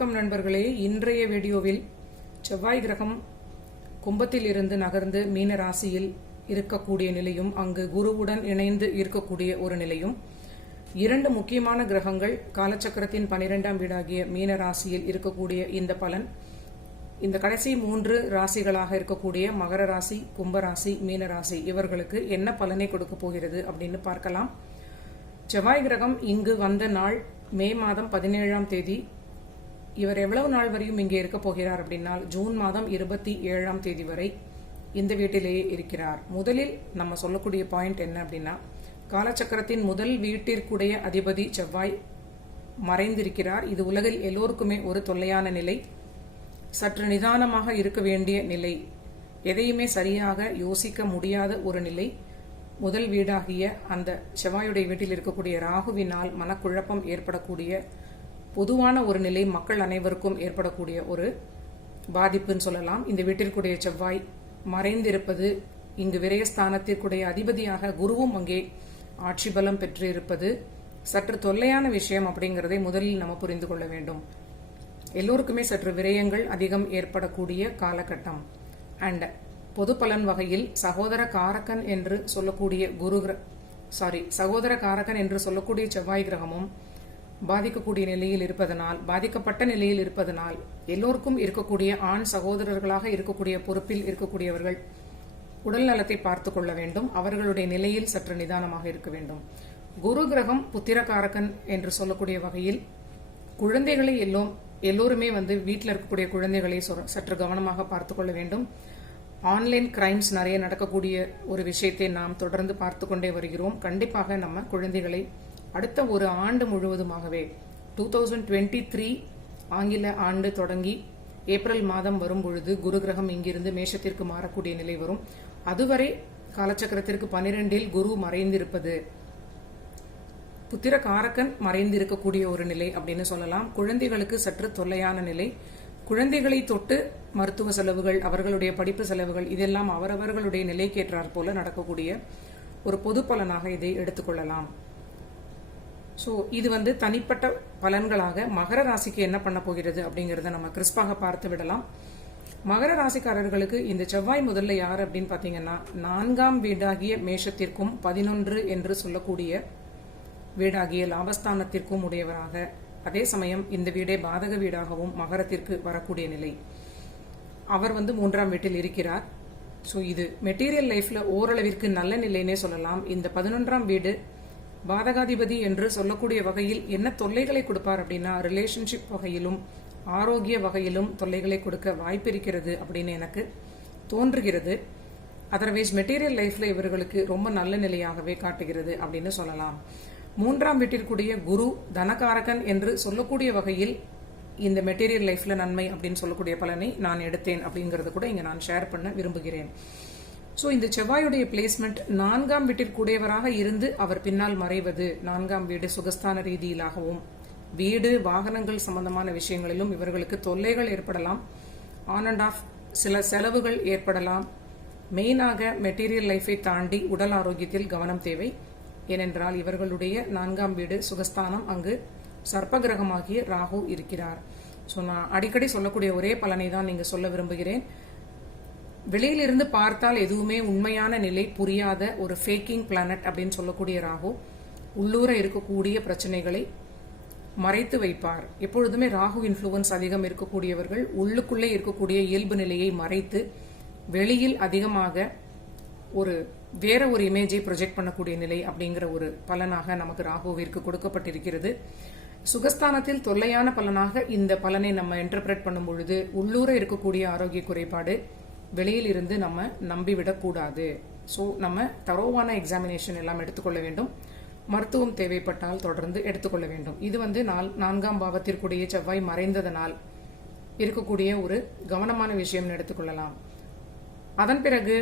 வணக்கம் நண்பர்களே. இன்றைய வீடியோவில் செவ்வாய் கிரகம் கும்பத்தில் இருந்து நகர்ந்து மீன ராசியில் இருக்கக்கூடிய நிலையும் அங்கு குருவுடன் இணைந்து இருக்கக்கூடிய ஒரு நிலையும், இரண்டு முக்கியமான கிரகங்கள் காலச்சக்கரத்தின் 12ஆம் வீடாகிய மீன ராசியில் இருக்கக்கூடிய இந்த பலன், இந்த கடைசி 3 ராசிகளாக இருக்கக்கூடிய மகர ராசி, கும்பராசி, மீன ராசி இவர்களுக்கு என்ன பலனை கொடுக்க போகிறது அப்படின்னு பார்க்கலாம். செவ்வாய் கிரகம் இங்கு வந்த நாள் மே மாதம் 17ஆம் தேதி. இவர் எவ்வளவு நாள் வரையும் இங்கே இருக்க போகிறார் அப்படின்னா ஜூன் மாதம் 27ஆம் தேதி வரை இந்த வீட்டிலேயே இருக்கிறார். முதலில் நம்ம சொல்லக்கூடிய பாயிண்ட் என்ன அப்படின்னா, காலச்சக்கரத்தின் முதல் வீட்டிற்குடைய அதிபதி செவ்வாய் மறைந்திருக்கிறார். இது உலகில் எல்லோருக்குமே ஒரு தொல்லையான நிலை, சற்று நிதானமாக இருக்க வேண்டிய நிலை, எதையுமே சரியாக யோசிக்க முடியாத ஒரு நிலை. முதல் வீடாகிய அந்த செவ்வாயுடைய வீட்டில் இருக்கக்கூடிய ராகுவினால் மனக்குழப்பம் ஏற்படக்கூடிய பொதுவான ஒரு நிலை, மக்கள் அனைவருக்கும் ஏற்படக்கூடிய ஒரு பாதிப்புன்னு சொல்லலாம். இந்த வீட்டிற்குடைய செவ்வாய் மறைந்திருப்பது, இங்கு விரயஸ்தானத்திற்குடைய அதிபதியாக குருவும் அங்கே ஆட்சி பலம் பெற்று இருப்பது சற்று தொல்லையான விஷயம் அப்படிங்கிறதை முதலில் நம்ம புரிந்து கொள்ள வேண்டும். எல்லோருக்குமே சற்று விரயங்கள் அதிகம் ஏற்படக்கூடிய காலகட்டம். அண்ட் பொது பலன் வகையில் சகோதர காரகன் என்று சொல்லக்கூடிய சகோதர காரகன் என்று சொல்லக்கூடிய செவ்வாய் கிரகமும் பாதிக்கக்கூடிய நிலையில் இருப்பதனால், பாதிக்கப்பட்ட நிலையில் இருப்பதனால், எல்லோருக்கும் இருக்கக்கூடிய ஆண் சகோதரர்களாக இருக்கக்கூடிய பொறுப்பில் இருக்கக்கூடியவர்கள் உடல் நலத்தை பார்த்து கொள்ள வேண்டும். அவர்களுடைய நிலையில் சற்று நிதானமாக இருக்க வேண்டும். குரு கிரகம் புத்திரகாரகன் என்று சொல்லக்கூடிய வகையில் குழந்தைகளை எல்லோருமே வீட்டில் இருக்கக்கூடிய குழந்தைகளை சற்று கவனமாக பார்த்து கொள்ள வேண்டும். ஆன்லைன் கிரைம்ஸ் நிறைய நடக்கக்கூடிய ஒரு விஷயத்தை நாம் தொடர்ந்து பார்த்து கொண்டே வருகிறோம். கண்டிப்பாக நம்ம குழந்தைகளை அடுத்த ஒரு ஆண்டு முழுவதுமாகவே 2023 ஆங்கில ஆண்டு தொடங்கி ஏப்ரல் மாதம் வரும் பொழுது குரு கிரகம் இங்கிருந்து மேஷத்திற்கு மாறக்கூடிய நிலை வரும். அதுவரை காலச்சக்கரத்திற்கு 12இல் குரு மறைந்திருப்பது, புத்திர காரகன் மறைந்திருக்கக்கூடிய ஒரு நிலை அப்படின்னு சொல்லலாம். குழந்தைகளுக்கு சற்று தொல்லையான நிலை. குழந்தைகளை தொட்டு மருத்துவ செலவுகள், அவர்களுடைய படிப்பு செலவுகள், இதெல்லாம் அவரவர்களுடைய நிலைக்கேற்றார் போல நடக்கக்கூடிய ஒரு பொது பலனாக இதை எடுத்துக்கொள்ளலாம். ஸோ இது தனிப்பட்ட பலன்களாக மகர ராசிக்கு என்ன பண்ண போகிறது அப்படிங்கறத நம்ம கிறிஸ்பாக பார்த்து விடலாம். மகர ராசிக்காரர்களுக்கு இந்த செவ்வாய் முதல்ல யார் அப்படின்னு பாத்தீங்கன்னா, 4ஆம் வீடாகிய மேஷத்திற்கும் 11 என்று சொல்லக்கூடிய வீடாகிய லாபஸ்தானத்திற்கும் உடையவராக, அதே சமயம் இந்த வீடே பாதக வீடாகவும் மகரத்திற்கு வரக்கூடிய நிலை. அவர் 3ஆம் வீட்டில் இருக்கிறார். ஸோ இது மெட்டீரியல் லைஃப்ல ஓரளவிற்கு நல்ல நிலைன்னே சொல்லலாம். இந்த 11ஆம் வீடு பாதகாதிபதி என்று சொல்லக்கூடிய வகையில் என்ன தொல்லைகளை கொடுப்பார் அப்படின்னா, ரிலேஷன்ஷிப் வகையிலும் ஆரோக்கிய வகையிலும் தொல்லைகளை கொடுக்க வாய்ப்பு இருக்கிறது அப்படின்னு எனக்கு தோன்றுகிறது. அதர்வைஸ் மெட்டீரியல் லைஃப்ல இவர்களுக்கு ரொம்ப நல்ல நிலையாகவே காட்டுகிறது அப்படின்னு சொல்லலாம். 3ஆம் வீட்டிற்குரிய குரு தனகாரகன் என்று சொல்லக்கூடிய வகையில் இந்த மெட்டீரியல் லைஃப்ல நன்மை அப்படின்னு சொல்லக்கூடிய பலனை நான் எடுத்தேன் அப்படிங்கறது கூட இங்க நான் ஷேர் பண்ண விரும்புகிறேன். ஸோ இந்த செவ்வாயுடைய பிளேஸ்மெண்ட் 4ஆம் வீட்டிற்குடையவராக இருந்து அவர் பின்னால் மறைவது, 4ஆம் வீடு சுகஸ்தான ரீதியிலாகவும் வீடு வாகனங்கள் சம்பந்தமான விஷயங்களிலும் இவர்களுக்கு தொல்லைகள் ஏற்படலாம். ஆன் அண்ட் ஆஃப் சில செலவுகள் ஏற்படலாம். மெயினாக மெட்டீரியல் லைஃபை தாண்டி உடல் ஆரோக்கியத்தில் கவனம் தேவை. ஏனென்றால் இவர்களுடைய 4ஆம் வீடு சுகஸ்தானம், அங்கு சர்ப்ப கிரகமாகிய ராகு இருக்கிறார். ஸோ நான் அடிக்கடி சொல்லக்கூடிய ஒரே பலனை தான் நீங்க சொல்ல விரும்புகிறேன். வெளியிலிருந்து பார்த்தால் எதுவுமே உண்மையான நிலை புரியாத ஒரு ஃபேக்கிங் பிளானட் அப்படின்னு சொல்லக்கூடிய ராகு உள்ளூர இருக்கக்கூடிய பிரச்சனைகளை மறைத்து வைப்பார். எப்பொழுதுமே ராகு இன்ஃப்ளூவன்ஸ் அதிகம் இருக்கக்கூடியவர்கள் உள்ளுக்குள்ளே இருக்கக்கூடிய இயல்பு நிலையை மறைத்து வெளியில் அதிகமாக வேற ஒரு இமேஜை ப்ரொஜெக்ட் பண்ணக்கூடிய நிலை அப்படிங்கிற ஒரு பலனாக நமக்கு ராகுவிற்கு கொடுக்கப்பட்டிருக்கிறது. சுகஸ்தானத்தில் தொல்லையான பலனாக இந்த பலனை நம்ம இன்டர்பிரேட் பண்ணும் பொழுது உள்ளூர இருக்கக்கூடிய ஆரோக்கிய குறைபாடு வெளியில் இருந்து நம்ம நம்பிவிடக்கூடாது. ஸோ நம்ம தரோவான எக்ஸாமினேஷன் எல்லாம் எடுத்துக்கொள்ள வேண்டும். மருத்துவம் தேவைப்பட்டால் தொடர்ந்து எடுத்துக்கொள்ள வேண்டும். இது 4ஆம் பாவத்திற்குடைய செவ்வாய் மறைந்ததனால் இருக்கக்கூடிய ஒரு கவனமான விஷயம் எடுத்துக்கொள்ளலாம். அதன் பிறகு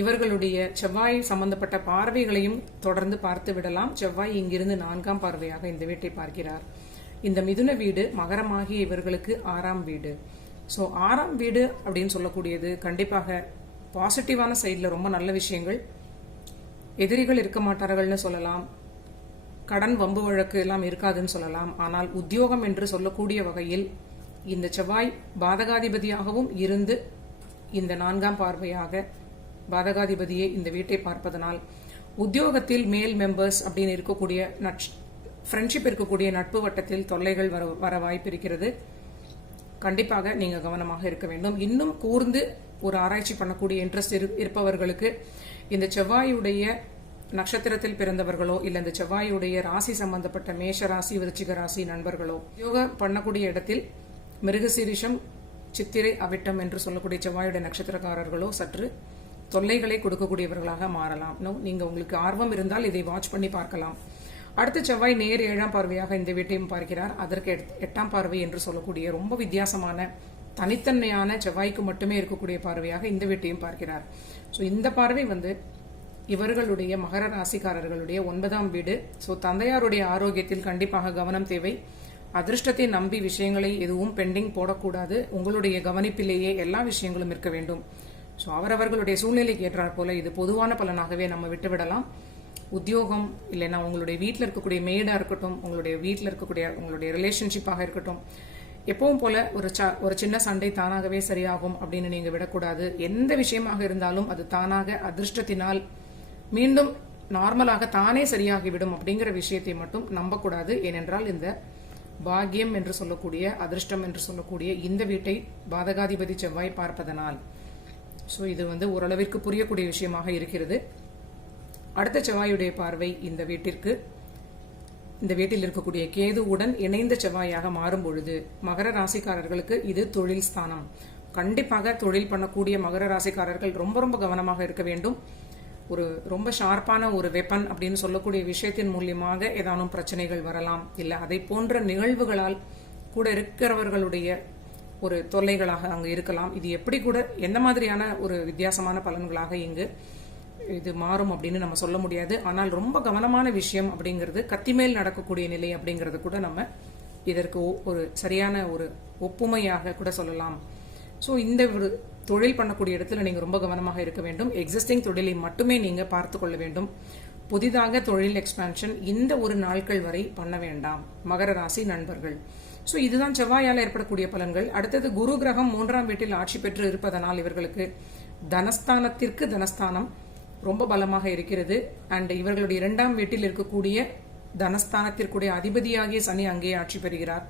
இவர்களுடைய செவ்வாய் சம்பந்தப்பட்ட பார்வைகளையும் தொடர்ந்து பார்த்து விடலாம். செவ்வாய் இங்கிருந்து 4ஆம் பார்வையாக இந்த வீட்டை பார்க்கிறார். இந்த மிதுன வீடு மகரமாகிய இவர்களுக்கு 6ஆம் வீடு. ஸோ 6ஆம் வீடு அப்படின்னு சொல்லக்கூடியது கண்டிப்பாக பாசிட்டிவான சைட்ல ரொம்ப நல்ல விஷயங்கள். எதிரிகள் இருக்க மாட்டார்கள்னு சொல்லலாம். கடன் வம்பு வழக்கு எல்லாம் இருக்காதுன்னு சொல்லலாம். ஆனால் உத்தியோகம் என்று சொல்லக்கூடிய வகையில் இந்த செவ்வாய் பாதகாதிபதியாகவும் இருந்து இந்த 4ஆம் பார்வையாக பாதகாதிபதியை இந்த வீட்டை பார்ப்பதனால் உத்தியோகத்தில் மேல் மெம்பர்ஸ் அப்படின்னு இருக்கக்கூடிய ஃப்ரெண்ட்ஷிப் இருக்கக்கூடிய நட்பு வட்டத்தில் தொல்லைகள் வர வாய்ப்பு இருக்கிறது. கண்டிப்பாக நீங்க கவனமாக இருக்க வேண்டும். இன்னும் கூர்ந்து ஒரு ஆராய்ச்சி பண்ணக்கூடிய இன்ட்ரெஸ்ட் இருப்பவர்களுக்கு இந்த செவ்வாயுடைய நட்சத்திரத்தில் பிறந்தவர்களோ இல்ல இந்த செவ்வாயுடைய ராசி சம்பந்தப்பட்ட மேஷ ராசி விருச்சிக ராசி நண்பர்களோ யோகா பண்ணக்கூடிய இடத்தில் மிருகசீரிஷம் சித்திரை அவிட்டம் என்று சொல்லக்கூடிய செவ்வாயுடைய நட்சத்திரக்காரர்களோ சற்று தொல்லைகளை கொடுக்கக்கூடியவர்களாக மாறலாம். நீங்க உங்களுக்கு ஆர்வம் இருந்தால் இதை வாட்ச் பண்ணி பார்க்கலாம். அடுத்த செவ்வாய் நேர் 7ஆம் பார்வையாக இந்த வீட்டையும் பார்க்கிறார். அதற்கு 8ஆம் பார்வை என்று சொல்லக்கூடிய ரொம்ப வித்தியாசமான தனித்தன்மையான செவ்வாய்க்கு மட்டுமே இருக்கக்கூடிய பார்வையாக இந்த வீட்டையும் பார்க்கிறார். ஸோ இந்த பார்வை இவர்களுடைய மகர ராசிக்காரர்களுடைய 9ஆம் வீடு. ஸோ தந்தையாருடைய ஆரோக்கியத்தில் கண்டிப்பாக கவனம் தேவை. அதிர்ஷ்டத்தை நம்பி விஷயங்களை எதுவும் பெண்டிங் போடக்கூடாது. உங்களுடைய கவனிப்பிலேயே எல்லா விஷயங்களும் இருக்க வேண்டும். ஸோ அவரவர்களுடைய சூழ்நிலைக்கு ஏற்றாற் போல இது பொதுவான பலனாகவே நம்ம விட்டுவிடலாம். உத்தியோகம் இல்லைன்னா உங்களுடைய வீட்டில் இருக்கக்கூடிய மேடா இருக்கட்டும், உங்களுடைய வீட்டில் இருக்கக்கூடிய உங்களுடைய ரிலேஷன்ஷிப்பாக இருக்கட்டும், எப்பவும் போல ஒரு சின்ன சண்டை தானாகவே சரியாகும் அப்படின்னு நீங்க விடக்கூடாது. எந்த விஷயமாக இருந்தாலும் அது தானாக அதிர்ஷ்டத்தினால் மீண்டும் நார்மலாக தானே சரியாகிவிடும் அப்படிங்கிற விஷயத்தை மட்டும் நம்பக்கூடாது. ஏனென்றால் இந்த பாக்கியம் என்று சொல்லக்கூடிய அதிர்ஷ்டம் என்று சொல்லக்கூடிய இந்த வீட்டை பாதகாதிபதி செவ்வாய் பார்ப்பதனால் ஸோ இது ஓரளவிற்கு புரியக்கூடிய விஷயமாக இருக்கிறது. அடுத்த செவ்வாயுடைய பார்வை இந்த வீட்டில் இருக்கக்கூடிய கேதுவுடன் இணைந்த செவ்வாயாக மாறும் பொழுது மகர ராசிக்காரர்களுக்கு இது தொழில் ஸ்தானம். கண்டிப்பாக தொழில் பண்ணக்கூடிய மகர ராசிக்காரர்கள் ரொம்ப ரொம்ப கவனமாக இருக்க வேண்டும். ஒரு ரொம்ப ஷார்ப்பான ஒரு வெப்பன் அப்படின்னு சொல்லக்கூடிய விஷயத்தின் மூலியமாக ஏதானும் பிரச்சனைகள் வரலாம். இல்ல அதை போன்ற நிகழ்வுகளால் கூட இருக்கிறவர்களுடைய ஒரு தொல்லைகளாக அங்கு இருக்கலாம். இது எப்படி கூட எந்த மாதிரியான ஒரு வித்தியாசமான பலன்களாக இங்கு இது மாறும் அப்படின்னு நம்ம சொல்ல முடியாது. ஆனால் ரொம்ப கவனமான விஷயம் அப்படிங்கிறது கத்திமேல் நடக்கக்கூடிய நிலை அப்படிங்கறது கூட நம்ம இதற்கு ஒரு சரியான ஒரு ஒப்புமையாக கூட சொல்லலாம். ஸோ இந்த ஒரு தொழில் பண்ணக்கூடிய இடத்துல நீங்க ரொம்ப கவனமாக இருக்க வேண்டும். எக்ஸிஸ்டிங் தொழிலை மட்டுமே நீங்க பார்த்து கொள்ள வேண்டும். புதிதாக தொழில் எக்ஸ்பான்ஷன் இந்த ஒரு நாட்கள் வரை பண்ண வேண்டாம் மகர ராசி நண்பர்கள். ஸோ இதுதான் செவ்வாயால் ஏற்படக்கூடிய பலன்கள். அடுத்தது குரு கிரகம் 3ஆம் வீட்டில் ஆட்சி பெற்று இருப்பதனால் இவர்களுக்கு தனஸ்தானத்திற்கு தனஸ்தானம் ரொம்ப பலமாக இருக்கிறது. அண்ட் இவர்களுடைய 2ஆம் வீட்டில் இருக்கக்கூடிய தனஸ்தானத்திற்குடைய அதிபதியாகிய சனி அங்கே ஆட்சி பெறுகிறார்.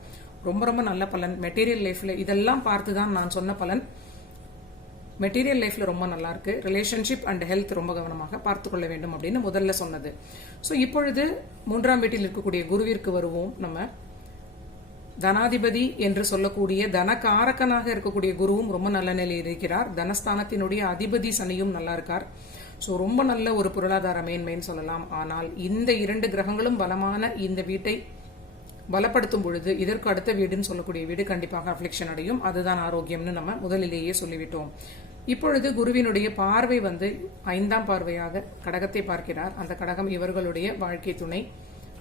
ரொம்ப ரொம்ப நல்ல பலன். மெட்டீரியல் லைஃப்ல இதெல்லாம் பார்த்துதான் நான் சொன்ன பலன். மெட்டீரியல் லைஃப்ல ரொம்ப நல்லா இருக்கு. ரிலேஷன்ஷிப் அண்ட் ஹெல்த் ரொம்ப கவனமாக பார்த்து கொள்ள வேண்டும் அப்படின்னு முதல்ல சொன்னது. ஸோ இப்பொழுது 3ஆம் வீட்டில் இருக்கக்கூடிய குருவிற்கு வருவோம். நம்ம தனாதிபதி என்று சொல்லக்கூடிய தனகாரகனாக இருக்கக்கூடிய குருவும் ரொம்ப நல்ல நிலையில் இருக்கிறார். தனஸ்தானத்தினுடைய அதிபதி சனியும் நல்லா இருக்கார். ஸோ ரொம்ப நல்ல ஒரு பொருளாதார மேன்மைன்னு சொல்லலாம். ஆனால் இந்த 2 கிரகங்களும் பலமான இந்த வீட்டை பலப்படுத்தும் பொழுது இதற்கு அடுத்த வீடுன்னு சொல்லக்கூடிய வீடு கண்டிப்பாக அஃப்ளிக்ஷன் அடையும். அதுதான் ஆரோக்கியம்னு நம்ம முதலிலேயே சொல்லிவிட்டோம். இப்பொழுது குருவினுடைய பார்வை 5ஆம் பார்வையாக கடகத்தை பார்க்கிறார். அந்த கடகம் இவர்களுடைய வாழ்க்கை துணை.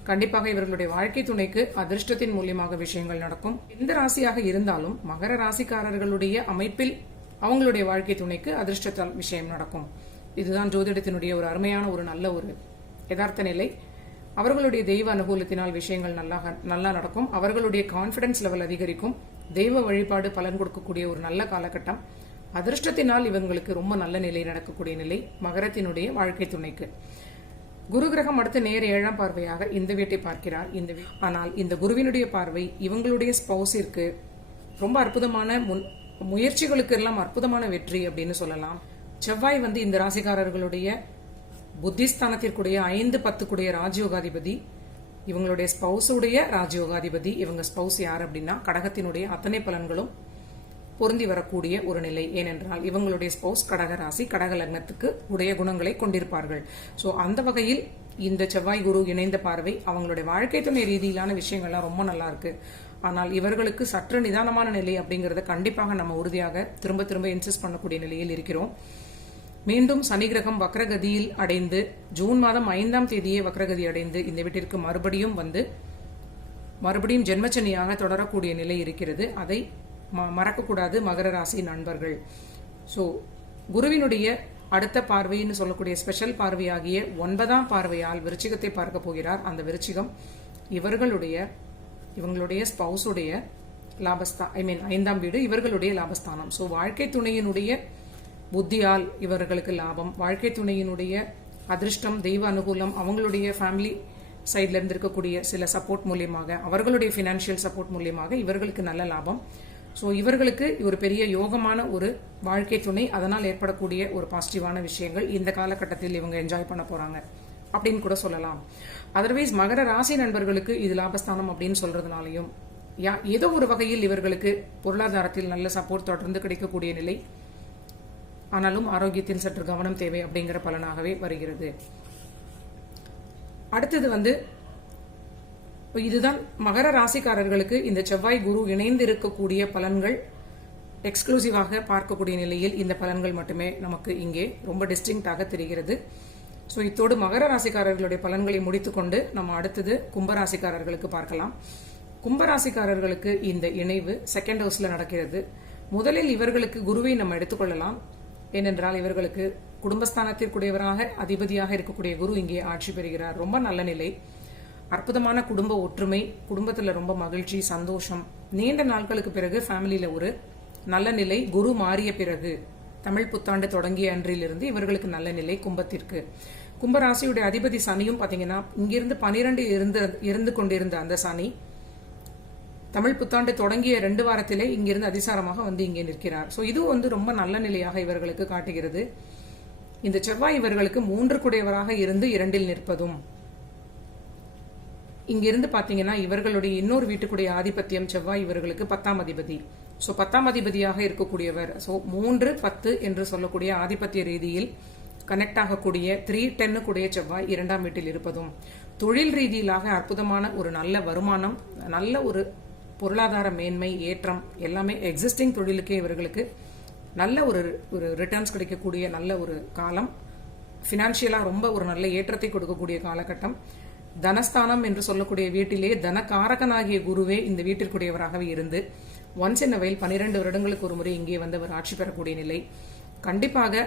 கண்டிப்பாக இவர்களுடைய வாழ்க்கை துணைக்கு அதிர்ஷ்டத்தின் மூலியமாக விஷயங்கள் நடக்கும். எந்த ராசியாக இருந்தாலும் மகர ராசிக்காரர்களுடைய அமைப்பில் அவங்களுடைய வாழ்க்கை துணைக்கு அதிர்ஷ்டத்தால் விஷயம் நடக்கும். இதுதான் ஜோதிடத்தினுடைய ஒரு அருமையான ஒரு நல்ல ஒரு யதார்த்த நிலை. அவர்களுடைய தெய்வ அனுகூலத்தினால் விஷயங்கள் நல்லா நடக்கும். அவர்களுடைய கான்பிடன்ஸ் லெவல் அதிகரிக்கும். தெய்வ வழிபாடு பலன் கொடுக்கக்கூடிய ஒரு நல்ல காலகட்டம். அதிர்ஷ்டத்தினால் இவங்களுக்கு ரொம்ப நல்ல நிலை நடக்கக்கூடிய நிலை மகரத்தினுடைய வாழ்க்கை துணைக்கு. குரு கிரகம் அடுத்து நேர் 7ஆம் பார்வையாக இந்த வீட்டை பார்க்கிறார். ஆனால் இந்த குருவினுடைய பார்வை இவங்களுடைய ஸ்பௌஸிற்கு ரொம்ப அற்புதமான முயற்சிகளுக்கு எல்லாம் அற்புதமான வெற்றி அப்படின்னு சொல்லலாம். செவ்வாய் இந்த ராசிக்காரர்களுடைய புத்திஸ்தானத்திற்குடைய 5-10 ராஜயோகாதிபதி, இவங்களுடைய ஸ்பௌஸுடைய ராஜயோகாதிபதி. இவங்க ஸ்பௌஸ் யார் அப்படின்னா கடகத்தினுடைய அத்தனை பலன்களும் பொருந்தி வரக்கூடிய ஒரு நிலை. ஏனென்றால் இவங்களுடைய ஸ்பௌஸ் கடக ராசி, கடக லக்னத்துக்கு உடைய குணங்களை கொண்டிருப்பார்கள். சோ அந்த வகையில் இந்த செவ்வாய் குரு இணைந்த பார்வை அவங்களுடைய வாழ்க்கை துணை ரீதியிலான விஷயங்கள்லாம் ரொம்ப நல்லா இருக்கு. ஆனால் இவர்களுக்கு சற்று நிதானமான நிலை அப்படிங்கறத கண்டிப்பாக நம்ம உறுதியாக திரும்ப திரும்ப இன்சிஸ்ட் பண்ணக்கூடிய நிலையில் இருக்கிறோம். மீண்டும் சனி கிரகம் வக்ரகதியில் அடைந்து ஜூன் மாதம் 5ஆம் தேதியே வக்ரகதி அடைந்து இந்த வீட்டிற்கு மறுபடியும் ஜென்மச்சனியாக தொடரக்கூடிய நிலை இருக்கிறது. அதை மறக்கக்கூடாது மகர ராசி நண்பர்கள். சோ குருவினுடைய அடுத்த பார்வைன்னு சொல்லக்கூடிய ஸ்பெஷல் பார்வையாகிய 9ஆம் பார்வையால் விருச்சிகத்தை பார்க்க போகிறார். அந்த விருச்சிகம் இவங்களுடைய ஸ்பௌஸுடைய லாபஸ்தான் 5ஆம் வீடு இவர்களுடைய லாபஸ்தானம். ஸோ வாழ்க்கை துணையினுடைய புத்தியால் இவர்களுக்கு லாபம், வாழ்க்கை துணையினுடைய அதிர்ஷ்டம், தெய்வ அனுகூலம், அவங்களுடைய ஃபேமிலி சைட்ல இருந்து இருக்கக்கூடிய சில சப்போர்ட் மூலியமாக, அவர்களுடைய பினான்சியல் சப்போர்ட் மூலியமாக இவர்களுக்கு நல்ல லாபம். ஸோ இவர்களுக்கு ஒரு பெரிய யோகமான ஒரு வாழ்க்கை துணை, அதனால் ஏற்படக்கூடிய ஒரு பாசிட்டிவான விஷயங்கள் இந்த காலகட்டத்தில் இவங்க என்ஜாய் பண்ண போறாங்க அப்படின்னு கூட சொல்லலாம். அதர்வைஸ் மகர ராசி நண்பர்களுக்கு இது லாபஸ்தானம் அப்படின்னு சொல்றதுனாலையும் ஏதோ ஒரு வகையில் இவர்களுக்கு பொருளாதாரத்தில் நல்ல சப்போர்ட் தொடர்ந்து கிடைக்கக்கூடிய நிலை, ஆனாலும் ஆரோக்கியத்தில் சற்று கவனம் தேவை அப்படிங்கிற பலனாகவே வருகிறது. அடுத்தது இதுதான் மகர ராசிக்காரர்களுக்கு இந்த செவ்வாய் குரு இணைந்து இருக்கக்கூடிய பலன்கள். எக்ஸ்க்ளூசிவாக பார்க்கக்கூடிய நிலையில் இந்த பலன்கள் மட்டுமே நமக்கு இங்கே ரொம்ப டிஸ்டிங்டாக தெரிகிறது. ஸோ இத்தோடு மகர ராசிக்காரர்களுடைய பலன்களை முடித்துக்கொண்டு நம்ம அடுத்தது கும்பராசிக்காரர்களுக்கு பார்க்கலாம். கும்பராசிக்காரர்களுக்கு இந்த இணைவு செகண்ட் ஹவுஸ்ல நடக்கிறது. முதலில் இவர்களுக்கு குருவை நம்ம எடுத்துக்கொள்ளலாம். ஏனென்றால் இவர்களுக்கு குடும்பஸ்தானத்திற்குரியவராக அதிபதியாக இருக்கக்கூடிய குரு இங்கே ஆட்சி பெறுகிறார். ரொம்ப நல்ல நிலை, அற்புதமான குடும்ப ஒற்றுமை, குடும்பத்துல ரொம்ப மகிழ்ச்சி, சந்தோஷம். நீண்ட நாட்களுக்கு பிறகு ஃபேமிலியில ஒரு நல்ல நிலை. குரு மாறிய பிறகு தமிழ் புத்தாண்டு தொடங்கிய அன்றிலிருந்து இவர்களுக்கு நல்ல நிலை கும்பத்திற்கு. கும்பராசியுடைய அதிபதி சனியும் பாத்தீங்கன்னா இங்கிருந்து 12 இருந்து கொண்டிருந்த அந்த சனி தமிழ் புத்தாண்டு தொடங்கிய 2 வாரத்திலே இங்கிருந்து அதிசாரமாக இங்கே நிற்கிறார். ஸோ இது ரொம்ப நல்ல நிலையாக இவர்களுக்கு காட்டுகிறது. இந்த செவ்வாய் இவர்களுக்கு 3 குடையவராக இருந்து 2இல் நிற்பதும், இங்கிருந்து பாத்தீங்கன்னா இவர்களுடைய இன்னொரு வீட்டுக்குடைய ஆதிபத்தியம் செவ்வாய் இவர்களுக்கு 10ஆம் அதிபதி. ஸோ 10ஆம் அதிபதியாக இருக்கக்கூடியவர். ஸோ 3, 10 என்று சொல்லக்கூடிய ஆதிபத்திய ரீதியில் கனெக்ட் ஆகக்கூடிய 3-10 கூடிய செவ்வாய் 2ஆம் வீட்டில் இருப்பதும், தொழில் ரீதியிலாக அற்புதமான ஒரு நல்ல வருமானம், நல்ல ஒரு பொருளாதார மேன்மை, ஏற்றம் எல்லாமே எக்ஸிஸ்டிங் தொழிலுக்கே இவர்களுக்கு நல்ல ஒரு ரிட்டர்ன்ஸ் கிடைக்கக்கூடிய நல்ல ஒரு காலம். பினான்சியலா ரொம்ப ஒரு நல்ல ஏற்றத்தை கொடுக்கக்கூடிய காலகட்டம். தனஸ்தானம் என்று சொல்லக்கூடிய வீட்டிலே தனகாரகனாகிய குருவே இந்த வீட்டிற்குரியவராகவே இருந்து ஒன்ஸ் இன் வயல் 12 வருடங்களுக்கு ஒரு முறை இங்கே அவர் ஆட்சி பெறக்கூடிய நிலை. கண்டிப்பாக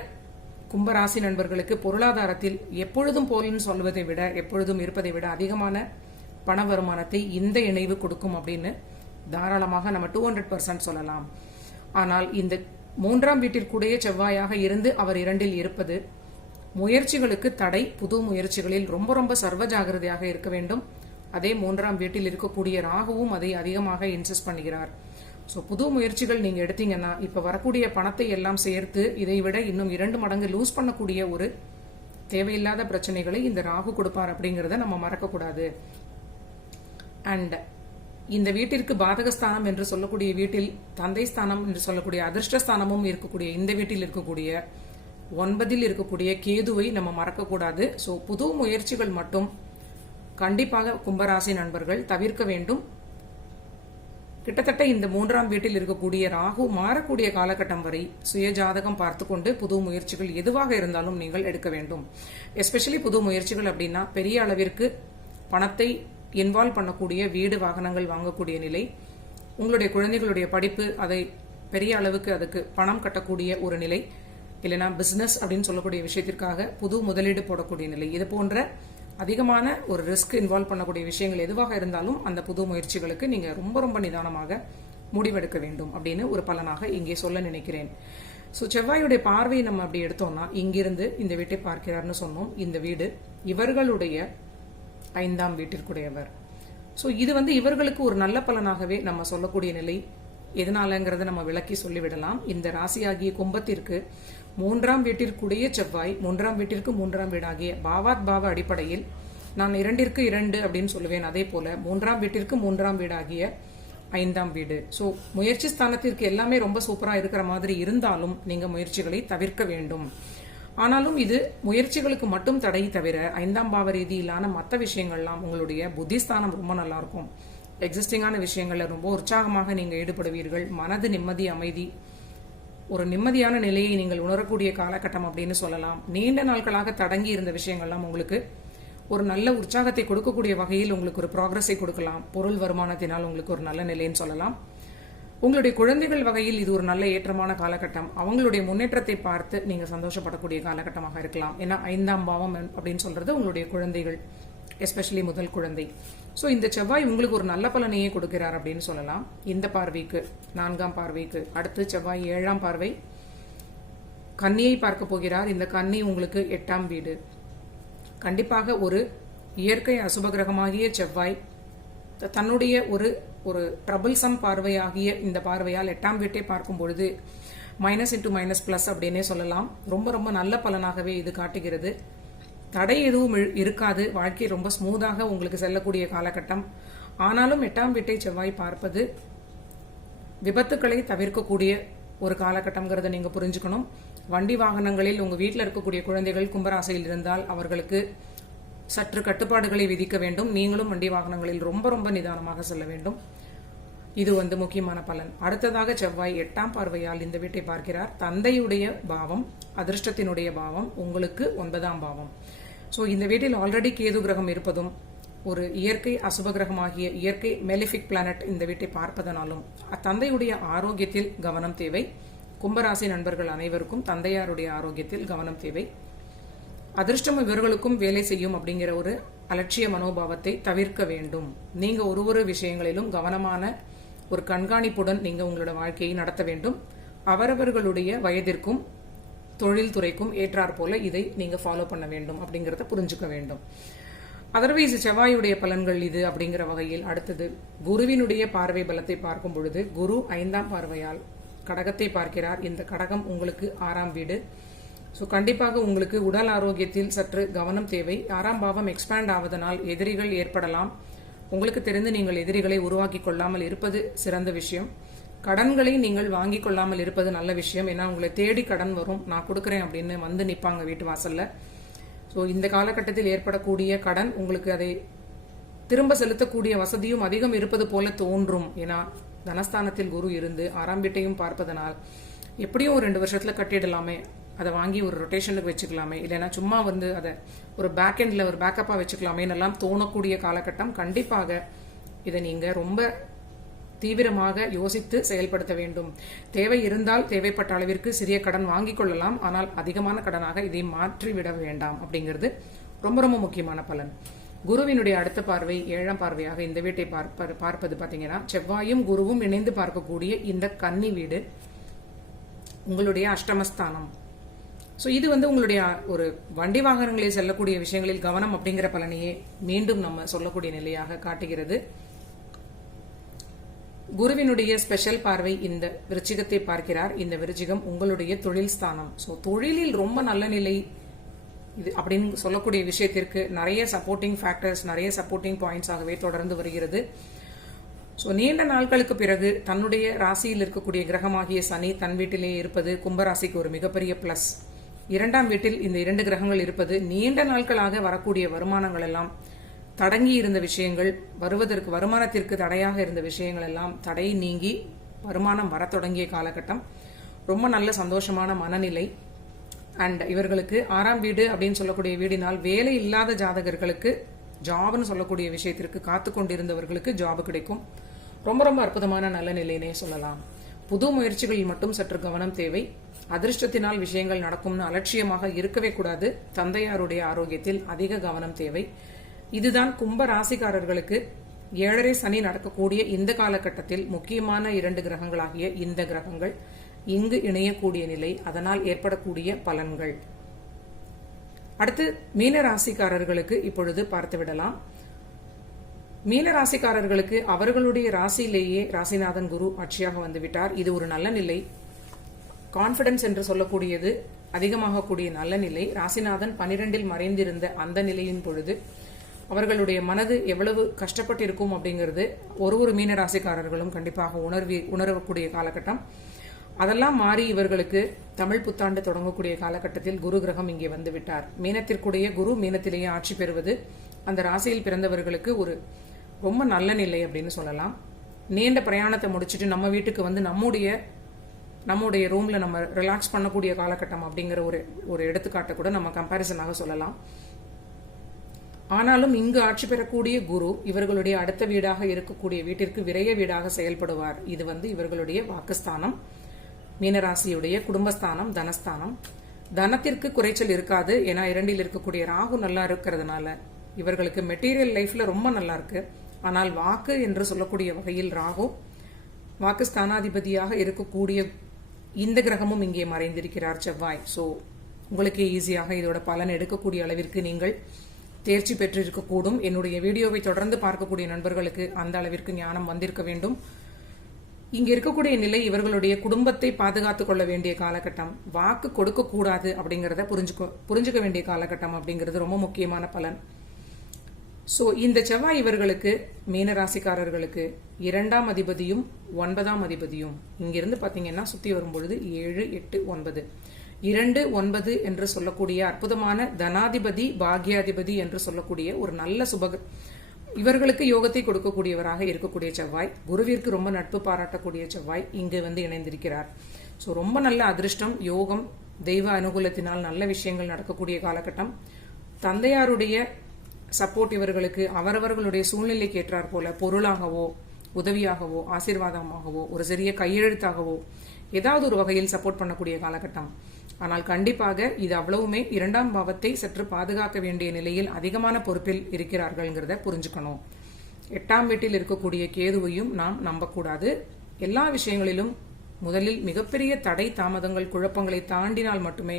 கும்பராசி நண்பர்களுக்கு பொருளாதாரத்தில் எப்பொழுதும் போலன்னு சொல்வதை விட, எப்பொழுதும் இருப்பதை விட அதிகமான பண வருமானத்தை இந்த இணைவு கொடுக்கும் அப்படின்னு தாராளமாக நம்ம 200% சொல்லலாம். ஆனால் இந்த 3ஆம் வீட்டிற்குடைய செவ்வாயாக இருந்து அவர் 2இல் இருப்பது முயற்சிகளுக்கு தடை. புது முயற்சிகளில் ரொம்ப ரொம்ப சர்வ ஜாகிரதையாக இருக்க வேண்டும். அதே 3ஆம் வீட்டில் இருக்கக்கூடிய ராகுவும் அதை அதிகமாக இன்சிஸ்ட் பண்ணுகிறார். ஸோ புது முயற்சிகள் நீங்க எடுத்தீங்கன்னா இப்ப வரக்கூடிய பணத்தை எல்லாம் சேர்த்து இதை விட இன்னும் 2 மடங்கு லூஸ் பண்ணக்கூடிய ஒரு தேவையில்லாத பிரச்சனைகளை இந்த ராகு கொடுப்பார் அப்படிங்கறத நம்ம மறக்கக்கூடாது. அண்ட் இந்த வீட்டிற்கு பாதகஸ்தானம் என்று சொல்லக்கூடிய வீட்டில் தந்தை ஸ்தானம் என்று சொல்லக்கூடிய அதிர்ஷ்டஸ்தானமும் இருக்கக்கூடிய இந்த வீட்டில் இருக்கக்கூடிய 9இல் இருக்கக்கூடிய கேதுவை நம்ம மறக்கக்கூடாது. ஸோ புது முயற்சிகள் மட்டும் கண்டிப்பாக கும்பராசி நண்பர்கள் தவிர்க்க வேண்டும். கிட்டத்தட்ட இந்த 3ஆம் வீட்டில் இருக்கக்கூடிய ராகு மாறக்கூடிய காலகட்டம் வரை சுயஜாதகம் பார்த்துக்கொண்டு புது முயற்சிகள் எதுவாக இருந்தாலும் நீங்கள் எடுக்க வேண்டும். எஸ்பெஷலி புது முயற்சிகள் அப்படின்னா பெரிய அளவிற்கு பணத்தை இன்வால்வ் பண்ணக்கூடிய வீடு வாகனங்கள் வாங்கக்கூடிய நிலை, உங்களுடைய குழந்தைகளுடைய படிப்பு, அதை பெரிய அளவுக்கு அதுக்கு பணம் கட்டக்கூடிய ஒரு நிலை, இல்லைனா பிசினஸ் அப்படின்னு சொல்லக்கூடிய விஷயத்திற்காக புது முதலீடு போடக்கூடிய நிலை, இது போன்ற அதிகமான ஒரு ரிஸ்க் இன்வால்வ் பண்ணக்கூடிய விஷயங்கள் எதுவாக இருந்தாலும் அந்த புது முயற்சிகளுக்கு நீங்க ரொம்ப ரொம்ப நிதானமாக முடிவெடுக்க வேண்டும் அப்படின்னு ஒரு பலனாக இங்கே சொல்ல நினைக்கிறேன். ஸோ செவ்வாயுடைய பார்வையை நம்ம அப்படி எடுத்தோம்னா இங்கிருந்து இந்த வீட்டை பார்க்கிறார்னு சொன்னோம். இந்த வீடு இவர்களுடைய 5ஆம் வீட்டிற்குடையவர். ஸோ இது இவர்களுக்கு ஒரு நல்ல பலனாகவே நம்ம சொல்லக்கூடிய நிலை. எதனாலங்கிறத நம்ம விளக்கி சொல்லிவிடலாம். இந்த ராசியாகிய கும்பத்திற்கு 3ஆம் வீட்டிற்குடைய செவ்வாய் 3ஆம் வீட்டிற்கு 3ஆம் வீடாகிய பாவாத் பாவ அடிப்படையில் நான் 2ற்கு 2 அப்படின்னு சொல்லுவேன். அதே போல 3ஆம் வீட்டிற்கு 3ஆம் வீடாகிய 5ஆம் வீடு. ஸோ முயற்சி ஸ்தானத்திற்கு எல்லாமே ரொம்ப சூப்பரா இருக்கிற மாதிரி இருந்தாலும் நீங்க முயற்சிகளை தவிர்க்க வேண்டும். ஆனாலும் இது முயற்சிகளுக்கு மட்டும் தடை தவிர 5ஆம் பாவ ரீதியிலான மற்ற விஷயங்கள்லாம் உங்களுடைய புத்திஸ்தானம் ரொம்ப நல்லா இருக்கும். எக்ஸிஸ்டிங்கான விஷயங்கள்ல ரொம்ப உற்சாகமாக நீங்க ஈடுபடுவீர்கள். மனது நிம்மதி, அமைதி, ஒரு நிம்மதியான நிலையை நீங்கள் உணரக்கூடிய காலகட்டம் அப்படின்னு சொல்லலாம். நீண்ட நாட்களாக தடங்கி இருந்த விஷயங்கள்லாம் உங்களுக்கு ஒரு நல்ல உற்சாகத்தை கொடுக்கக்கூடிய வகையில் உங்களுக்கு ஒரு ப்ராக்ரஸை கொடுக்கலாம். பொருள் வருமானத்தினால் உங்களுக்கு ஒரு நல்ல நிலைன்னு சொல்லலாம். உங்களுடைய குழந்தைகள் வகையில் இது ஒரு நல்ல ஏற்றமான காலகட்டம். அவங்களுடைய முன்னேற்றத்தை பார்த்து நீங்க சந்தோஷப்படக்கூடிய காலகட்டமாக இருக்கலாம். ஏன்னா 5ஆம் பாவம் அப்படின்னு சொல்றது உங்களுடைய குழந்தைகள், எஸ்பெஷலி முதல் குழந்தை. ஸோ இந்த செவ்வாய் உங்களுக்கு ஒரு நல்ல பலனையே கொடுக்கிறார் அப்படின்னு சொல்லலாம். இந்த பார்வைக்கு 4ஆம் பார்வைக்கு அடுத்து செவ்வாய் 7ஆம் பார்வை கன்னியை பார்க்க போகிறார். இந்த கன்னி உங்களுக்கு 8ஆம் வீடு. கண்டிப்பாக ஒரு இயற்கை அசுபகிரகமாகிய செவ்வாய் தன்னுடைய ஒரு ட்ரபிள்சம் பார்வையாகிய இந்த பார்வையால் 8ஆம் வீட்டை பார்க்கும் பொழுது மைனஸ் இன்டு மைனஸ் பிளஸ் அப்படின்னே சொல்லலாம். ரொம்ப ரொம்ப நல்ல பலனாகவே இது காட்டுகிறது. தடை எதுவும் இருக்காது. வாழ்க்கை ரொம்ப ஸ்மூத்தாக உங்களுக்கு செல்லக்கூடிய காலகட்டம். ஆனாலும் 8ஆம் வீட்டை செவ்வாய் பார்ப்பது விபத்துக்களை தவிர்க்கக்கூடிய ஒரு காலகட்டம்ங்கிறத நீங்க புரிஞ்சுக்கணும். வண்டி வாகனங்களில் உங்க வீட்டில் இருக்கக்கூடிய குழந்தைகள் கும்பராசியில் இருந்தால் அவர்களுக்கு சற்று கட்டுப்பாடுகளை விதிக்க வேண்டும். நீங்களும் வண்டி வாகனங்களில் ரொம்ப ரொம்ப நிதானமாக செல்ல வேண்டும். இது முக்கியமான பலன். அடுத்ததாக செவ்வாய் 8ஆம் பார்வையால் இந்த வீட்டை பார்க்கிறார். தந்தையுடைய பாவம், அதிர்ஷ்டத்தினுடைய பாவம், உங்களுக்கு 9ஆம் பாவம். ஸோ இந்த வீட்டில் ஆல்ரெடி கேது கிரகம் இருப்பதும் ஒரு இயற்கை அசுபகிரகமாகிய இயற்கை மெலிஃபிக் பிளானட் இந்த வீட்டை பார்ப்பதனாலும் தந்தையுடைய ஆரோக்கியத்தில் கவனம் தேவை. கும்பராசி நண்பர்கள் அனைவருக்கும் தந்தையாருடைய ஆரோக்கியத்தில் கவனம் தேவை. அதிர்ஷ்டம் இவர்களுக்கும் வேலை செய்யும் அப்படிங்கிற ஒரு அலட்சிய மனோபாவத்தை தவிர்க்க வேண்டும். நீங்க ஒரு விஷயங்களிலும் கவனமான ஒரு கண்காணிப்புடன் நீங்க உங்களோட வாழ்க்கையை நடத்த வேண்டும். அவரவர்களுடைய வயதிற்கும் தொழில் துறைக்கும் ஏற்றாற் போல இதை நீங்க ஃபாலோ பண்ண வேண்டும் அப்படிங்கறத புரிஞ்சுக்க வேண்டும். அதர்வைஸ் செவ்வாயுடைய பலன்கள் இது அப்படிங்கிற வகையில் அடுத்தது குருவினுடைய பார்வை பலத்தை பார்க்கும் பொழுது குரு 5ஆம் பார்வையால் கடகத்தை பார்க்கிறார். இந்த கடகம் உங்களுக்கு 6ஆம் வீடு. ஸோ கண்டிப்பாக உங்களுக்கு உடல் ஆரோக்கியத்தில் சற்று கவனம் தேவை. 6ஆம் பாவம் எக்ஸ்பேண்ட் ஆவதனால் எதிரிகள் ஏற்படலாம். உங்களுக்கு தெரிந்து நீங்கள் எதிரிகளை உருவாக்கி கொள்ளாமல் இருப்பது சிறந்த விஷயம். கடன்களை நீங்கள் வாங்கி கொள்ளாமல் இருப்பது நல்ல விஷயம். ஏன்னா உங்களை தேடி கடன் வரும், நான் கொடுக்குறேன் அப்படின்னு வந்து நிற்பாங்க வீட்டு வாசல்ல. ஸோ இந்த காலகட்டத்தில் ஏற்படக்கூடிய கடன் உங்களுக்கு அதை திரும்ப செலுத்தக்கூடிய வசதியும் அதிகம் இருப்பது போல தோன்றும். ஏன்னா தனஸ்தானத்தில் குரு இருந்து 6ஆம் வீட்டையும் பார்ப்பதனால் எப்படியும் ஒரு 2 வருஷத்துல கட்டிடலாமே, அதை வாங்கி ஒரு ரொட்டேஷனுக்கு வச்சுக்கலாமே, இல்லைன்னா சும்மா அதை ஒரு பேக் எண்ட்ல ஒரு பேக்கப்பா வச்சுக்கலாமேன்னு எல்லாம் தோணக்கூடிய காலகட்டம். கண்டிப்பாக இதை நீங்க ரொம்ப தீவிரமாக யோசித்து செயல்படுத்த வேண்டும். தேவை இருந்தால் தேவைப்பட்ட அளவிற்கு சிறிய கடன் வாங்கிக் கொள்ளலாம். ஆனால் அதிகமான கடனாக இதை மாற்றிவிட வேண்டாம் அப்படிங்கிறது ரொம்ப ரொம்ப முக்கியமான பலன். குருவினுடைய அடுத்த பார்வை 7ஆம் பார்வையாக இந்த வீட்டை பார்ப்பது பாத்தீங்கன்னா செவ்வாயும் குருவும் இணைந்து பார்க்கக்கூடிய இந்த கன்னி வீடு உங்களுடைய அஷ்டமஸ்தானம். ஸோ இது உங்களுடைய ஒரு வண்டி வாகனங்களில் செல்லக்கூடிய விஷயங்களில் கவனம் அப்படிங்கிற பலனையே மீண்டும் நம்ம சொல்லக்கூடிய நிலையாக காட்டுகிறது. குருவினுடைய ஸ்பெஷல் பார்வை இந்த விருச்சிகத்தை பார்க்கிறார். இந்த விருச்சிகம் உங்களுடைய தொழில் ஸ்தானம். ஸோ தொழிலில் ரொம்ப நல்ல நிலை இது அப்படின்னு சொல்லக்கூடிய விஷயத்திற்கு நிறைய சப்போர்ட்டிங் ஃபேக்டர்ஸ், நிறைய சப்போர்ட்டிங் பாயிண்ட்ஸ் ஆகவே தொடர்ந்து வருகிறது. ஸோ நீண்ட நாட்களுக்கு பிறகு தன்னுடைய ராசியில் இருக்கக்கூடிய கிரகமாகிய சனி தன் வீட்டிலே இருப்பது கும்பராசிக்கு ஒரு மிகப்பெரிய பிளஸ். 2ஆம் வீட்டில் இந்த 2 கிரகங்கள் இருப்பது நீண்ட நாட்களாக வரக்கூடிய வருமானங்கள் எல்லாம் தடங்கி இருந்த விஷயங்கள், வருமானத்திற்கு தடையாக இருந்த விஷயங்கள் எல்லாம் தடை நீங்கி வருமானம் வர தொடங்கிய காலகட்டம். ரொம்ப நல்ல சந்தோஷமான மனநிலை. அண்ட் இவர்களுக்கு 6ஆம் வீடு அப்படின்னு சொல்லக்கூடிய வீடினால் வேலை இல்லாத ஜாதகர்களுக்கு ஜாப்னு சொல்லக்கூடிய விஷயத்திற்கு காத்து கொண்டிருந்தவர்களுக்கு ஜாப் கிடைக்கும். ரொம்ப ரொம்ப அற்புதமான நல்ல நிலையினே சொல்லலாம். புது முயற்சிகளில் மட்டும் சற்று கவனம் தேவை. அதிர்ஷ்டத்தினால் விஷயங்கள் நடக்கும்னு அலட்சியமாக இருக்கவே கூடாது. தந்தையாருடைய ஆரோக்கியத்தில் அதிக கவனம் தேவை. இதுதான் கும்ப ராசிக்காரர்களுக்கு 7.5 சனி நடக்கக்கூடிய இந்த காலகட்டத்தில் முக்கியமான 2 கிரகங்களாகிய இந்த கிரகங்கள் இங்கு இணையக்கூடிய நிலை, அதனால் ஏற்படக்கூடிய பலன்கள். அடுத்து மீன ராசிக்காரர்களுக்கு இப்பொழுது பார்த்துவிடலாம். மீன ராசிக்காரர்களுக்கு அவர்களுடைய ராசியிலேயே ராசிநாதன் குரு ஆட்சியாக வந்துவிட்டார். இது ஒரு நல்ல நிலை. கான்பிடன்ஸ் என்று சொல்லக்கூடியது அதிகமாக கூடிய நல்ல நிலை. ராசிநாதன் 12இல் மறைந்திருந்த அந்த நிலையின் பொழுது அவர்களுடைய மனது எவ்வளவு கஷ்டப்பட்டிருக்கும் அப்படிங்கிறது ஒரு மீன ராசிக்காரர்களும் கண்டிப்பாக உணரக்கூடிய காலகட்டம். அதெல்லாம் மாறி இவர்களுக்கு தமிழ் புத்தாண்டு தொடங்கக்கூடிய காலகட்டத்தில் குரு கிரகம் இங்கே வந்து விட்டார். மீனத்திற்குடைய குரு மீனத்திலேயே ஆட்சி பெறுவது அந்த ராசியில் பிறந்தவர்களுக்கு ஒரு ரொம்ப நல்ல நிலை அப்படின்னு சொல்லலாம். நீண்ட பிரயாணத்தை முடிச்சுட்டு நம்ம வீட்டுக்கு நம்முடைய ரூம்ல நம்ம ரிலாக்ஸ் பண்ணக்கூடிய காலகட்டம் அப்படிங்கிற ஒரு எடுத்துக்காட்டை கூட நம்ம கம்பேரிசனாக சொல்லலாம். ஆனாலும் இங்கு ஆட்சி பெறக்கூடிய குரு இவர்களுடைய அடுத்த வீடாக இருக்கக்கூடிய வீட்டிற்கு விரைய வீடாக செயல்படுவார். இது இவர்களுடைய வாக்குஸ்தானம், மீனராசியுடைய குடும்பஸ்தானம், தனஸ்தானம். தனத்திற்கு குறைச்சல் இருக்காது. ஏன்னா 2ல் இருக்கக்கூடிய ராகு நல்லா இருக்கிறதுனால இவர்களுக்கு மெட்டீரியல் லைஃப்ல ரொம்ப நல்லா இருக்கு. ஆனால் வாக்கு என்று சொல்லக்கூடிய வகையில் ராகு வாக்குஸ்தானாதிபதியாக இருக்கக்கூடிய இந்த கிரகமும் இங்கே மறைந்திருக்கிறார், செவ்வாய். ஸோ உங்களுக்கு ஈஸியாக இதோட பலன் எடுக்கக்கூடிய அளவிற்கு நீங்கள் தேர்ச்சி பெற்றிருக்கக்கூடும். என்னுடைய வீடியோவை தொடர்ந்து பார்க்கக்கூடிய நண்பர்களுக்கு அந்த அளவிற்கு ஞானம் வந்திருக்க வேண்டும். இங்க இருக்கக்கூடிய நிலை இவர்களுடைய குடும்பத்தை பாதுகாத்துக் கொள்ள வேண்டிய காலகட்டம், வாக்கு கொடுக்க கூடாது அப்படிங்கறத புரிஞ்சுக்க வேண்டிய காலகட்டம் அப்படிங்கிறது ரொம்ப முக்கியமான பலன். சோ இந்த செவ்வாய் இவர்களுக்கு மீனராசிக்காரர்களுக்கு 2ஆம் அதிபதியும் 9ஆம் அதிபதியும் இங்கிருந்து பாத்தீங்கன்னா சுத்தி வரும்பொழுது 7, 8, 9 2, 9 என்று சொல்லக்கூடிய அற்புதமான தனாதிபதி பாக்யாதிபதி என்று சொல்லக்கூடிய ஒரு நல்ல இவர்களுக்கு யோகத்தை கொடுக்கக்கூடியவராக இருக்கக்கூடிய செவ்வாய், குருவிற்கு ரொம்ப நட்பு பாராட்டக்கூடிய செவ்வாய் இங்கு இணைந்திருக்கிறார். ஸோ ரொம்ப நல்ல அதிர்ஷ்டம், யோகம், தெய்வ அனுகூலத்தினால் நல்ல விஷயங்கள் நடக்கக்கூடிய காலகட்டம். தந்தையாருடைய சப்போர்ட் இவர்களுக்கு அவரவர்களுடைய சூழ்நிலைக்கு ஏற்றார் போல பொருளாகவோ உதவியாகவோ ஆசீர்வாதமாகவோ ஒரு சிறிய கையெழுத்தாகவோ ஏதாவது ஒரு வகையில் சப்போர்ட் பண்ணக்கூடிய காலகட்டம். ஆனால் கண்டிப்பாக இது அவ்வளவுமே 2ஆம் பாவத்தை சற்று பாதுகாக்க வேண்டிய நிலையில் அதிகமான பொறுப்பில் இருக்கிறார்கள்ங்கிறத புரிஞ்சுக்கணும். 8ஆம் வீட்டில் இருக்கக்கூடிய கேதுவையும் நாம் நம்பக்கூடாது. எல்லா விஷயங்களிலும் முதலில் மிகப்பெரிய தடை தாமதங்கள் குழப்பங்களை தாண்டினால் மட்டுமே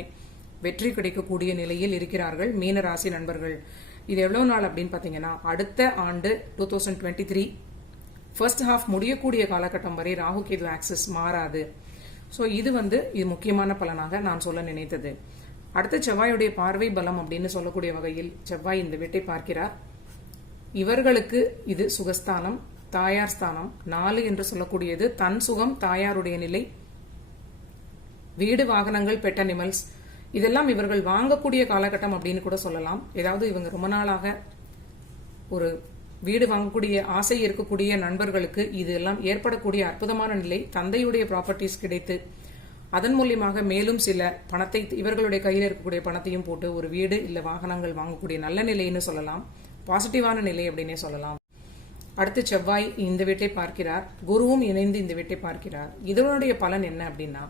வெற்றி கிடைக்கக்கூடிய நிலையில் இருக்கிறார்கள் மீனராசி நண்பர்கள். இது எவ்வளவு நாள் அப்படின்னு பாத்தீங்கன்னா அடுத்த ஆண்டு 2023 ஃபர்ஸ்ட் ஹாஃப் முடியக்கூடிய காலகட்டம் வரை ராகு கேது ஆக்சிஸ் மாறாது. ஸோ இது இது முக்கியமான பலனாக நான் சொல்ல நினைத்தது. அடுத்த செவ்வாயுடைய பார்வை பலம் அப்படின்னு சொல்லக்கூடிய வகையில் செவ்வாய் இந்த வீட்டை பார்க்கிறார். இவர்களுக்கு இது சுகஸ்தானம், தாயார் ஸ்தானம். 4 என்று சொல்லக்கூடியது தன் சுகம், தாயாருடைய நிலை, வீடு, வாகனங்கள், பெட் அனிமல்ஸ் இதெல்லாம் இவர்கள் வாங்கக்கூடிய காலகட்டம் அப்படின்னு கூட சொல்லலாம். ஏதாவது இவங்க ரொம்ப நாளாக ஒரு வீடு வாங்கக்கூடிய ஆசை இருக்கக்கூடிய நண்பர்களுக்கு இது எல்லாம் ஏற்படக்கூடிய அற்புதமான நிலை. தந்தையுடைய ப்ராப்பர்ட்டிஸ் கிடைத்து அதன் மூலியமாக மேலும் சில பணத்தை இவர்களுடைய கையில் இருக்கக்கூடிய பணத்தையும் போட்டு ஒரு வீடு இல்ல வாகனங்கள் வாங்கக்கூடிய நல்ல நிலைன்னு சொல்லலாம், பாசிட்டிவான நிலை அப்படின்னே சொல்லலாம். அடுத்து செவ்வாய் இந்த வீட்டை பார்க்கிறார், குருவும் இணைந்து இந்த வீட்டை பார்க்கிறார். இதனுடைய பலன் என்ன அப்படின்னா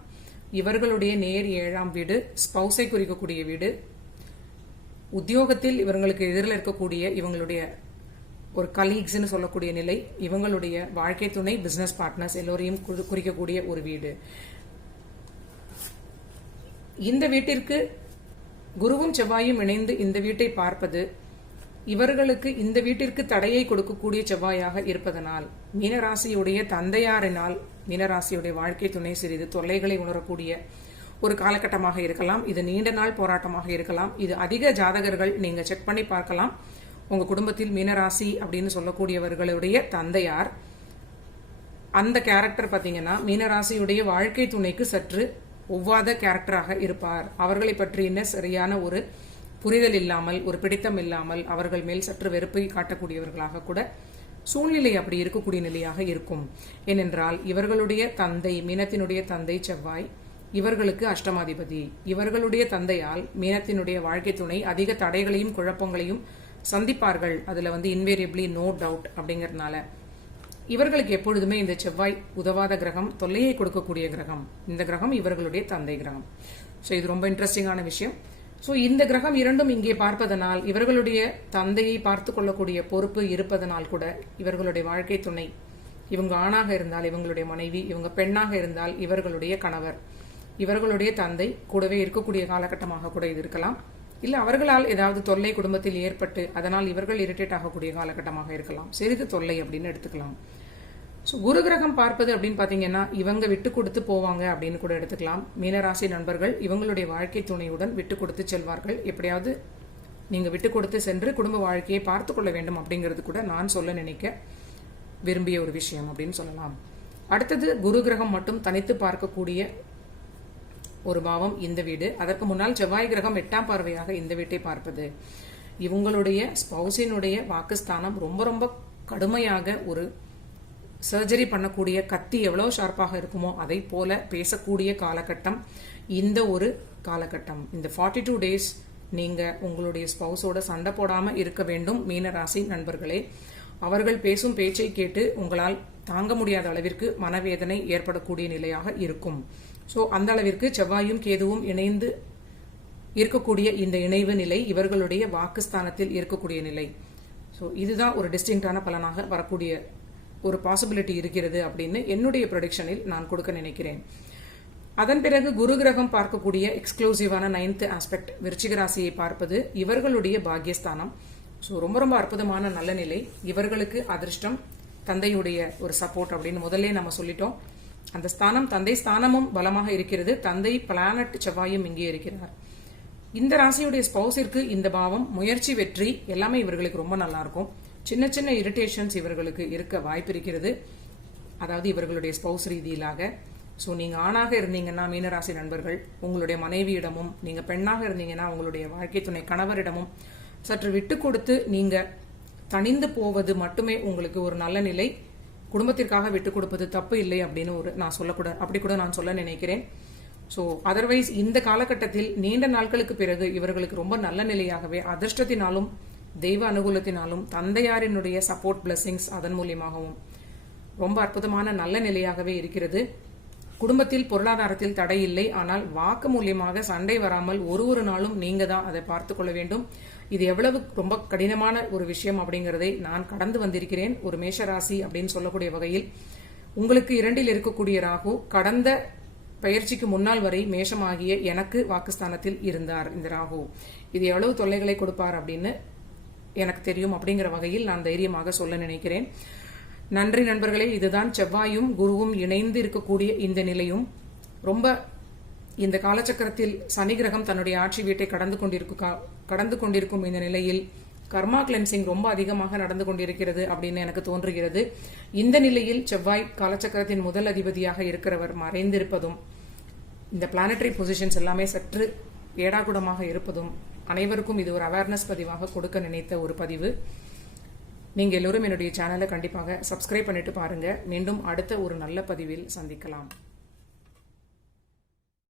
இவர்களுடைய நேர் 7ஆம் வீடு, ஸ்பௌஸை குறிக்கக்கூடிய வீடு, உத்தியோகத்தில் இவங்களுக்கு எதிரில் இருக்கக்கூடிய இவங்களுடைய ஒரு கலீக்ஸ்ன்னு சொல்லக்கூடிய நிலை, இவங்களுடைய வாழ்க்கை துணை, பிசினஸ் பார்ட்னர்ஸ் எல்லோரையும் குறிக்கக்கூடிய ஒரு வீடு. இந்த வீட்டிற்கு குருவும் செவ்வாயும் இணைந்து இந்த வீட்டை பார்ப்பது இவர்களுக்கு இந்த வீட்டிற்கு தடையை கொடுக்கக்கூடிய செவ்வாயாக இருப்பதனால் மீனராசியுடைய தந்தையாரினால் மீனராசியுடைய வாழ்க்கை துணை சிறிது தொல்லைகளை உணரக்கூடிய ஒரு காலகட்டமாக இருக்கலாம். இது நீண்ட நாள் போராட்டமாக இருக்கலாம். இது அதிக ஜாதகர்கள் நீங்க செக் பண்ணி பார்க்கலாம். உங்க குடும்பத்தில் மீனராசி அப்படின்னு சொல்லக்கூடியவர்களுடைய தந்தையார் அந்த கேரக்டர் பாத்தீங்கன்னா மீனராசியுடைய வாழ்க்கை துணைக்கு சற்று ஒவ்வாத கேரக்டராக இருப்பார். அவர்களை பற்றின சரியான ஒரு புரிதல் இல்லாமல், ஒரு பிடித்தம் இல்லாமல், அவர்கள் மேல் சற்று வெறுப்பை காட்டக்கூடியவர்களாக கூட சூழ்நிலை அப்படி இருக்கக்கூடிய நிலையாக இருக்கும். ஏனென்றால் இவர்களுடைய தந்தை, மீனத்தினுடைய தந்தை செவ்வாய் இவர்களுக்கு அஷ்டமாதிபதி. இவர்களுடைய தந்தையால் மீனத்தினுடைய வாழ்க்கை துணை அதிக தடைகளையும் குழப்பங்களையும் சந்திப்பார்கள். அதுல இன்வேரியபிளி நோ டவுட். அப்படிங்கறதுனால இவர்களுக்கு எப்பொழுதுமே இந்த செவ்வாய் உதவாத கிரகம், தொல்லையை கொடுக்கக்கூடிய கிரகம். இந்த கிரகம் இவர்களுடைய தந்தை கிரகம். ஸோ இது ரொம்ப இன்ட்ரெஸ்டிங்கான விஷயம். ஸோ இந்த கிரகம் இரண்டும் இங்கே பார்ப்பதனால் இவர்களுடைய தந்தையை பார்த்து கொள்ளக்கூடிய பொறுப்பு இருப்பதனால் கூட இவர்களுடைய வாழ்க்கை துணை, இவங்க ஆணாக இருந்தால் இவங்களுடைய மனைவி, இவங்க பெண்ணாக இருந்தால் இவர்களுடைய கணவர், இவர்களுடைய தந்தை கூடவே இருக்கக்கூடிய காலகட்டமாக கூட இது இருக்கலாம். இல்ல அவர்களால் ஏதாவது தொல்லை குடும்பத்தில் ஏற்பட்டு அதனால் இவர்கள் இரிட்டேட் ஆகக்கூடிய காலகட்டமாக இருக்கலாம். சிறிது தொல்லை அப்படின்னு எடுத்துக்கலாம். ஸோ குரு கிரகம் பார்ப்பது அப்படின்னு பாத்தீங்கன்னா இவங்க விட்டு கொடுத்து போவாங்க அப்படின்னு கூட எடுத்துக்கலாம். மீனராசி நண்பர்கள் இவங்களுடைய வாழ்க்கை துணையுடன் விட்டு கொடுத்து செல்வார்கள். எப்படியாவது நீங்க விட்டு கொடுத்து சென்று குடும்ப வாழ்க்கையை பார்த்து கொள்ள வேண்டும் அப்படிங்கிறது கூட நான் சொல்ல நினைக்க விரும்பிய ஒரு விஷயம் அப்படின்னு சொல்லலாம். அடுத்தது குரு கிரகம் மட்டும் தனித்து பார்க்கக்கூடிய ஒரு பாவம் இந்த வீடு. அதற்கு முன்னால் செவ்வாய் கிரகம் 8ஆம் பார்வையாக இந்த வீட்டை பார்ப்பது இவங்களுடைய ஸ்பௌசினுடைய வாக்குஸ்தானம். ரொம்ப ரொம்ப கடுமையாக ஒரு சர்ஜரி பண்ணக்கூடிய கத்தி எவ்வளவு ஷார்ப்பாக இருக்குமோ அதை போல பேசக்கூடிய காலகட்டம் இந்த ஒரு காலகட்டம். இந்த 42 days நீங்க உங்களுடைய ஸ்பௌஸோட சண்டை போடாம இருக்க வேண்டும் மீனராசி நண்பர்களே. அவர்கள் பேசும் பேச்சை கேட்டு உங்களால் தாங்க முடியாத அளவிற்கு மனவேதனை ஏற்படக்கூடிய நிலையாக இருக்கும். ஸோ அந்த அளவிற்கு செவ்வாயும் கேதுவும் இணைந்து இருக்கக்கூடிய இந்த இணைவு நிலை இவர்களுடைய வாக்குஸ்தானத்தில் இருக்கக்கூடிய நிலை. ஸோ இதுதான் ஒரு டிஸ்டிங்டான பலனாக வரக்கூடிய ஒரு பாசிபிலிட்டி இருக்கிறது அப்படின்னு என்னுடைய ப்ரொடிக்ஷனில் நான் கொடுக்க நினைக்கிறேன். அதன் பிறகு குரு கிரகம் பார்க்கக்கூடிய எக்ஸ்க்ளூசிவான 9th ஆஸ்பெக்ட் விருச்சிக ராசியை பார்ப்பது இவர்களுடைய பாக்கியஸ்தானம். ஸோ ரொம்ப ரொம்ப அற்புதமான நல்ல நிலை. இவர்களுக்கு அதிர்ஷ்டம், தந்தையுடைய ஒரு சப்போர்ட் அப்படின்னு முதல்ல நம்ம சொல்லிட்டோம். அந்த ஸ்தானம் தந்தை ஸ்தானமும் பலமாக இருக்கிறது. தந்தை பிளானட் செவ்வாயும் இங்கே இருக்கிறார். இந்த ராசியுடைய ஸ்பௌஸிற்கு இந்த பாவம் முயற்சி வெற்றி எல்லாமே இவர்களுக்கு ரொம்ப நல்லா இருக்கும். சின்ன சின்ன இரிட்டேஷன்ஸ் இவர்களுக்கு இருக்க வாய்ப்பு இருக்கிறது, அதாவது இவர்களுடைய ஸ்பௌஸ் ரீதியிலாக. ஸோ நீங்க ஆணாக இருந்தீங்கன்னா மீனராசி நண்பர்கள் உங்களுடைய மனைவியிடமும், நீங்க பெண்ணாக இருந்தீங்கன்னா உங்களுடைய வாழ்க்கை துணை கணவரிடமும் சற்று விட்டு கொடுத்து நீங்க தனிந்து போவது மட்டுமே உங்களுக்கு ஒரு நல்ல நிலை. குடும்பத்திற்காக விட்டு கொடுப்பது தப்பு இல்லை அப்படின்னு நான் சொல்ல நினைக்கிறேன். ஸோ அதர்வைஸ் இந்த காலகட்டத்தில் நீண்ட நாட்களுக்கு பிறகு இவர்களுக்கு ரொம்ப நல்ல நிலையாகவே அதிர்ஷ்டத்தினாலும் தெய்வ அனுகூலத்தினாலும் தந்தையாரினுடைய சப்போர்ட் பிளஸிங்ஸ் அதன் மூலியமாகவும் ரொம்ப அற்புதமான நல்ல நிலையாகவே இருக்கிறது. குடும்பத்தில் பொருளாதாரத்தில் தடை இல்லை. ஆனால் வாக்கு மூலியமாக சண்டை வராமல் ஒரு நாளும் நீங்க தான் அதை பார்த்து கொள்ள வேண்டும். இது எவ்வளவு ரொம்ப கடினமான ஒரு விஷயம் அப்படிங்கறதை நான் கடந்து வந்திருக்கிறேன். ஒரு மேஷராசி அப்படின்னு சொல்லக்கூடிய வகையில் உங்களுக்கு 2ல் இருக்கக்கூடிய ராகு கடந்த பயிற்சிக்கு முன்னால் வரை மேஷமாகிய எனக்கு வாக்குஸ்தானத்தில் இருந்தார். இந்த ராகு இது எவ்வளவு தொல்லைகளை கொடுப்பார் அப்படின்னு எனக்கு தெரியும். அப்படிங்கிற வகையில் நான் தைரியமாக சொல்ல நினைக்கிறேன். நன்றி நண்பர்களே. இதுதான் செவ்வாயும் குருவும் இணைந்து இருக்கக்கூடிய இந்த நிலையும். ரொம்ப இந்த காலச்சக்கரத்தில் சனி கிரகம் தன்னுடைய ஆட்சி வீட்டை கடந்து கொண்டிருக்கும் இந்த நிலையில் கர்மா கிளென்சிங் ரொம்ப அதிகமாக நடந்து கொண்டிருக்கிறது அப்படின்னு எனக்கு தோன்றுகிறது. இந்த நிலையில் செவ்வாய் காலச்சக்கரத்தின் முதல் அதிபதியாக இருக்கிறவர் மறைந்திருப்பதும், இந்த பிளானட்டரி பொசிஷன்ஸ் எல்லாமே சற்று ஏடாகுடமாக இருப்பதும் அனைவருக்கும் இது ஒரு அவேர்னஸ் பதிவாக கொடுக்க நினைத்த ஒரு பதிவு. நீங்க எல்லோரும் என்னுடைய சேனலை கண்டிப்பாக சப்ஸ்கிரைப் பண்ணிட்டு பாருங்க. மீண்டும் அடுத்த ஒரு நல்ல பதிவில் சந்திக்கலாம்.